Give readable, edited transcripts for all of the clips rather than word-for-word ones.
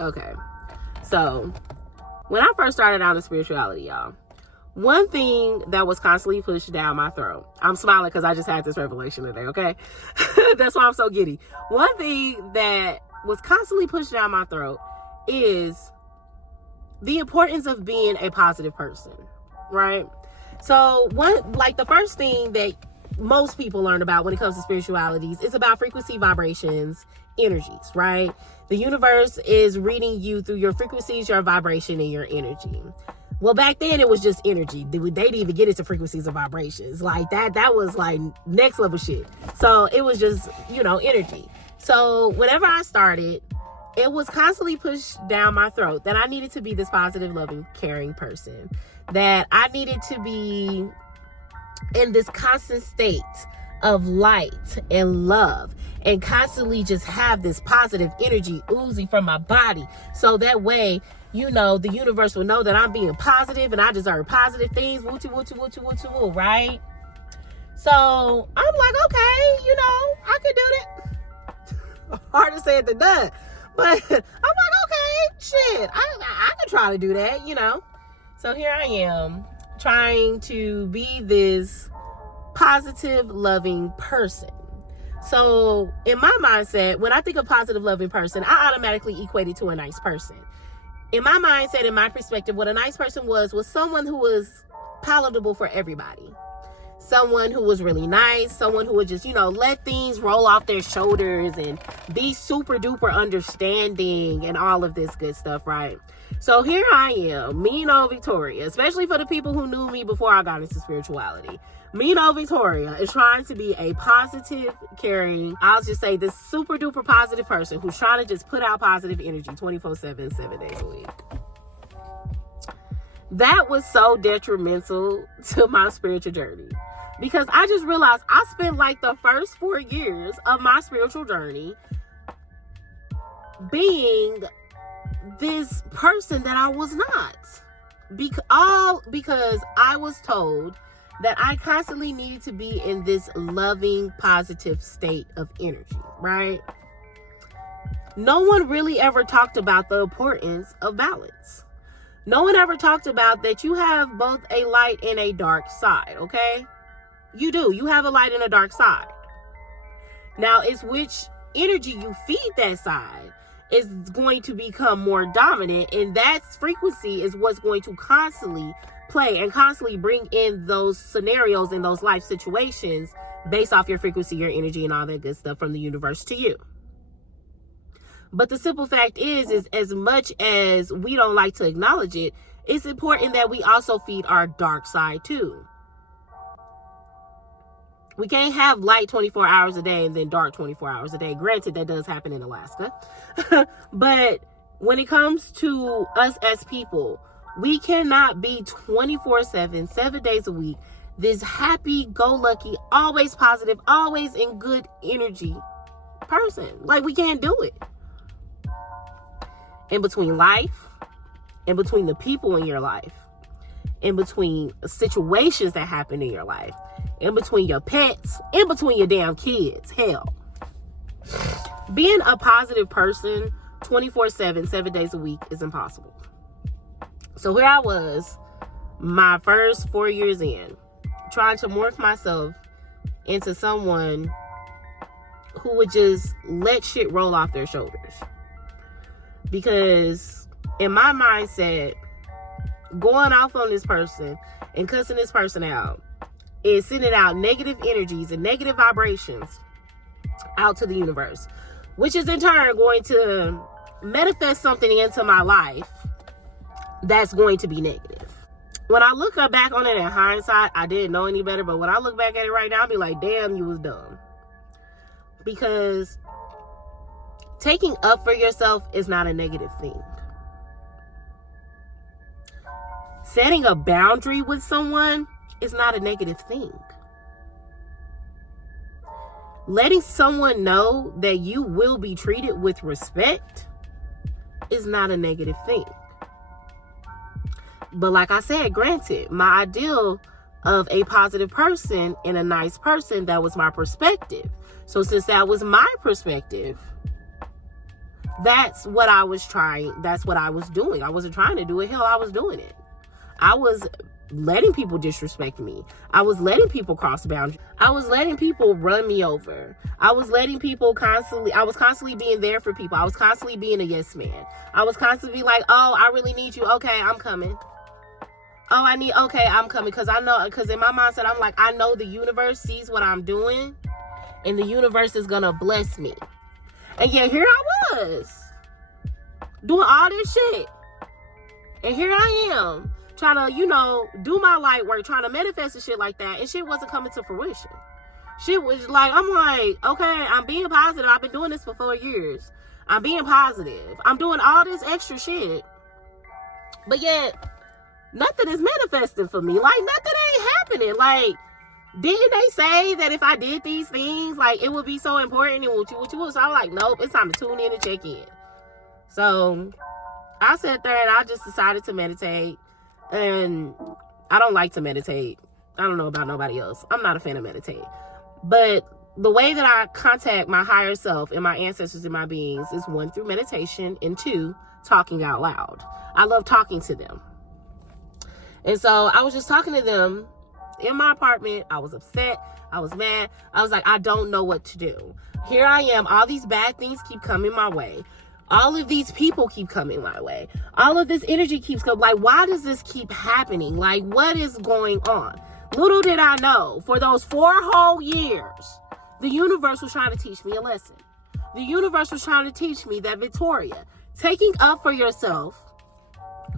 Okay. So, when I first started out in spirituality, y'all, one thing that was constantly pushed down my throat. I'm smiling because I just had this revelation today, okay? That's why I'm so giddy. One thing that was constantly pushed down my throat is the importance of being a positive person, right? So the first thing that most people learn about when it comes to spiritualities is about frequency, vibrations, energies, right? The universe is reading you through your frequencies, your vibration, and your energy. Well, back then it was just energy. They didn't even get into frequencies and vibrations. Like that was like next level shit. So it was just, energy. So whenever I started, it was constantly pushed down my throat that I needed to be this positive, loving, caring person. That I needed to be in this constant state of light and love and constantly just have this positive energy oozing from my body. So that way, the universe will know that I'm being positive and I deserve positive things. Woo-choo, woo-choo, woo-choo, woo-choo, woo, right? So I'm like, okay, I could do that. Harder said than done. But I'm like, okay, shit, I could try to do that, So here I am trying to be this positive, loving person. So in my mindset, when I think of positive, loving person, I automatically equate it to a nice person. In my mindset, in my perspective, what a nice person was someone who was palatable for everybody. Someone who was really nice, someone who would just, let things roll off their shoulders and be super duper understanding and all of this good stuff, right? So here I am, mean old Victoria, especially for the people who knew me before I got into spirituality. Mean old Victoria is trying to be a positive, caring, I'll just say this super duper positive person who's trying to just put out positive energy 24/7, 7 days a week. That was so detrimental to my spiritual journey because I just realized I spent like the first 4 years of my spiritual journey being this person that I was not. Because I was told that I constantly needed to be in this loving, positive state of energy, right? No one really ever talked about the importance of balance. No one ever talked about that you have both a light and a dark side, okay? You do. You have a light and a dark side. Now, it's which energy you feed that side is going to become more dominant, and that frequency is what's going to constantly play and constantly bring in those scenarios and those life situations based off your frequency, your energy, and all that good stuff from the universe to you. But the simple fact is as much as we don't like to acknowledge it, it's important that we also feed our dark side too. We can't have light 24 hours a day and then dark 24 hours a day. Granted, that does happen in Alaska. But when it comes to us as people, we cannot be 24/7, 7 days a week, this happy-go-lucky, always positive, always in good energy person. Like, we can't do it. In between life, in between the people in your life, in between situations that happen in your life, in between your pets, in between your damn kids, hell. Being a positive person 24/7, 7 days a week is impossible. So here I was, my first 4 years in, trying to morph myself into someone who would just let shit roll off their shoulders. Because in my mindset, going off on this person and cussing this person out is sending out negative energies and negative vibrations out to the universe, which is in turn going to manifest something into my life that's going to be negative. When I look back on it in hindsight, I didn't know any better, but when I look back at it right now, I'll be like, damn, you was dumb. Because taking up for yourself is not a negative thing. Setting a boundary with someone is not a negative thing. Letting someone know that you will be treated with respect is not a negative thing. But like I said, granted, my ideal of a positive person and a nice person, that was my perspective. So since that was my perspective, That's what I was trying. That's what I was doing. I wasn't trying to do it. Hell, I was doing it. I was letting people disrespect me. I was letting people cross boundaries. I was letting people run me over. I was constantly being there for people. I was constantly being a yes man. I was constantly like, oh, I really need you. Okay, I'm coming. Okay, I'm coming. Because in my mindset, I'm like, I know the universe sees what I'm doing and the universe is going to bless me. And yet here I was doing all this shit. And here I am trying to, do my light work, trying to manifest and shit like that. And shit wasn't coming to fruition. Shit was like, I'm like, okay, I'm being positive. I've been doing this for 4 years. I'm being positive. I'm doing all this extra shit. But yet, nothing is manifesting for me. Like, nothing ain't happening. Like, didn't they say that if I did these things, like, it would be so important and what you would? So I was like, nope, it's time to tune in and check in. So I sat there and I just decided to meditate. And I don't like to meditate. I don't know about nobody else. I'm not a fan of meditate. But the way that I contact my higher self and my ancestors and my beings is 1, through meditation, and 2, talking out loud. I love talking to them. And so I was just talking to them in my apartment. I was upset. I was mad. I was like, I don't know what to do. Here I am. All these bad things keep coming my way. All of these people keep coming my way. All of this energy keeps coming. Like, why does this keep happening? Like, what is going on? Little did I know, for those 4 whole years, the universe was trying to teach me a lesson. The universe was trying to teach me that, Victoria, taking up for yourself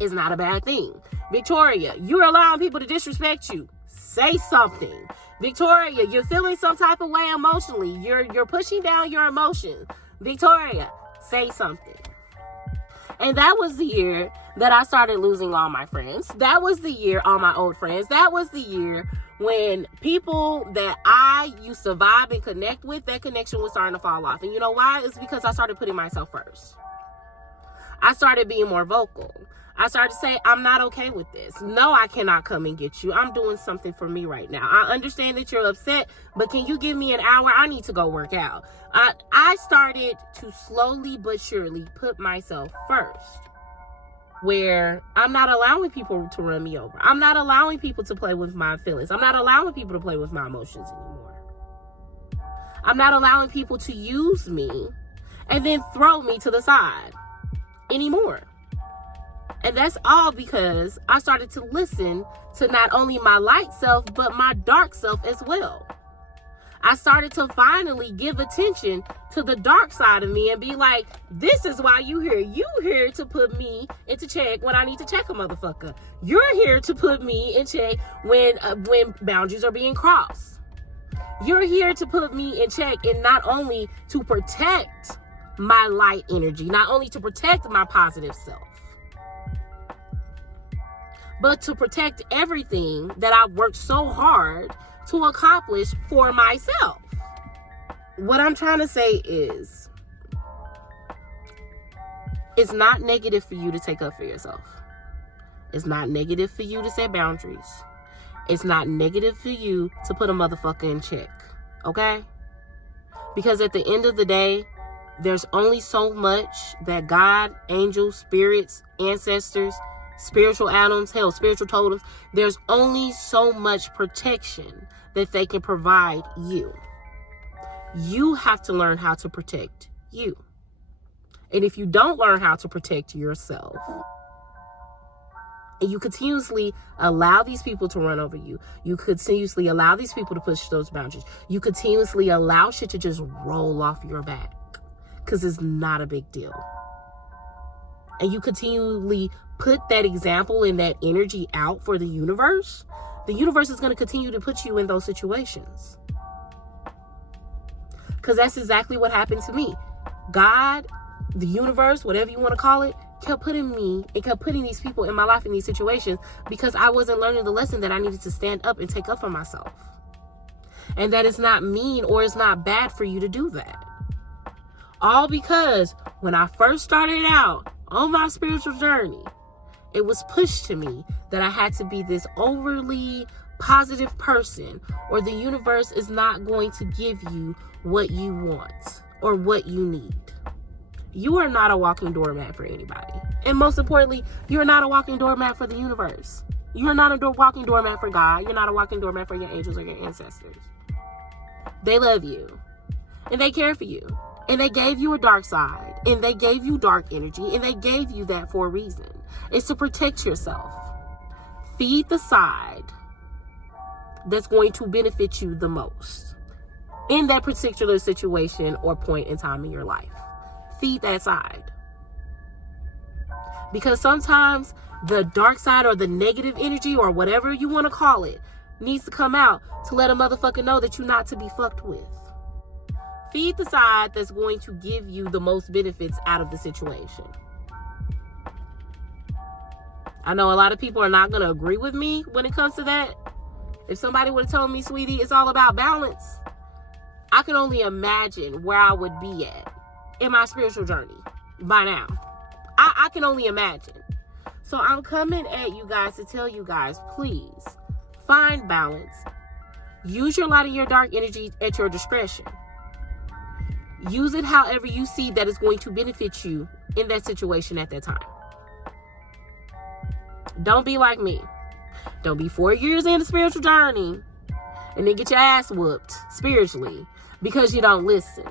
is not a bad thing. Victoria, you're allowing people to disrespect you. Say something. Victoria, you're feeling some type of way emotionally. You're pushing down your emotions. Victoria, say something. And that was the year that I started losing all my friends. That was the year, all my old friends. That was the year when people that I used to vibe and connect with, that connection was starting to fall off. And you know why? It's because I started putting myself first. I started being more vocal. I started to say, I'm not okay with this. No, I cannot come and get you. I'm doing something for me right now. I understand that you're upset, but can you give me an hour? I need to go work out. I started to slowly but surely put myself first, where I'm not allowing people to run me over. I'm not allowing people to play with my feelings. I'm not allowing people to play with my emotions anymore. I'm not allowing people to use me and then throw me to the side anymore. And that's all because I started to listen to not only my light self, but my dark self as well. I started to finally give attention to the dark side of me and be like, this is why you here. You here to put me into check when I need to check a motherfucker. You're here to put me in check when boundaries are being crossed. You're here to put me in check, and not only to protect my light energy, not only to protect my positive self, but to protect everything that I've worked so hard to accomplish for myself. What I'm trying to say is, it's not negative for you to take up for yourself. It's not negative for you to set boundaries. It's not negative for you to put a motherfucker in check, okay? Because at the end of the day, there's only so much that God, angels, spirits, ancestors, spiritual atoms, hell, spiritual totems, there's only so much protection that they can provide you. You have to learn how to protect you. And if you don't learn how to protect yourself, and you continuously allow these people to run over you, you continuously allow these people to push those boundaries, you continuously allow shit to just roll off your back, because it's not a big deal, and you continually put that example and that energy out for the universe is going to continue to put you in those situations. Because that's exactly what happened to me. God, the universe, whatever you want to call it, kept putting these people in my life in these situations because I wasn't learning the lesson that I needed to stand up and take up for myself. And that it's not mean or it's not bad for you to do that. All because when I first started out on my spiritual journey, it was pushed to me that I had to be this overly positive person, or the universe is not going to give you what you want or what you need. you are not a walking doormat for anybody. And most importantly, you're not a walking doormat for the universe. You're not a walking doormat for God. You're not a walking doormat for your angels or your ancestors. They love you. And they care for you. And they gave you a dark side. And they gave you dark energy. And they gave you that for a reason. It's to protect yourself. Feed the side that's going to benefit you the most in that particular situation or point in time in your life. Feed that side. Because sometimes the dark side or the negative energy or whatever you want to call it needs to come out to let a motherfucker know that you're not to be fucked with. Feed the side that's going to give you the most benefits out of the situation. I know a lot of people are not going to agree with me when it comes to that. If somebody would have told me, sweetie, it's all about balance, I can only imagine where I would be at in my spiritual journey by now. I can only imagine. So I'm coming at you guys to tell you guys, please find balance. Use your light and your dark energy at your discretion. Use it however you see that is going to benefit you in that situation at that time. Don't be like me. Don't be 4 years in the spiritual journey and then get your ass whooped spiritually because you don't listen.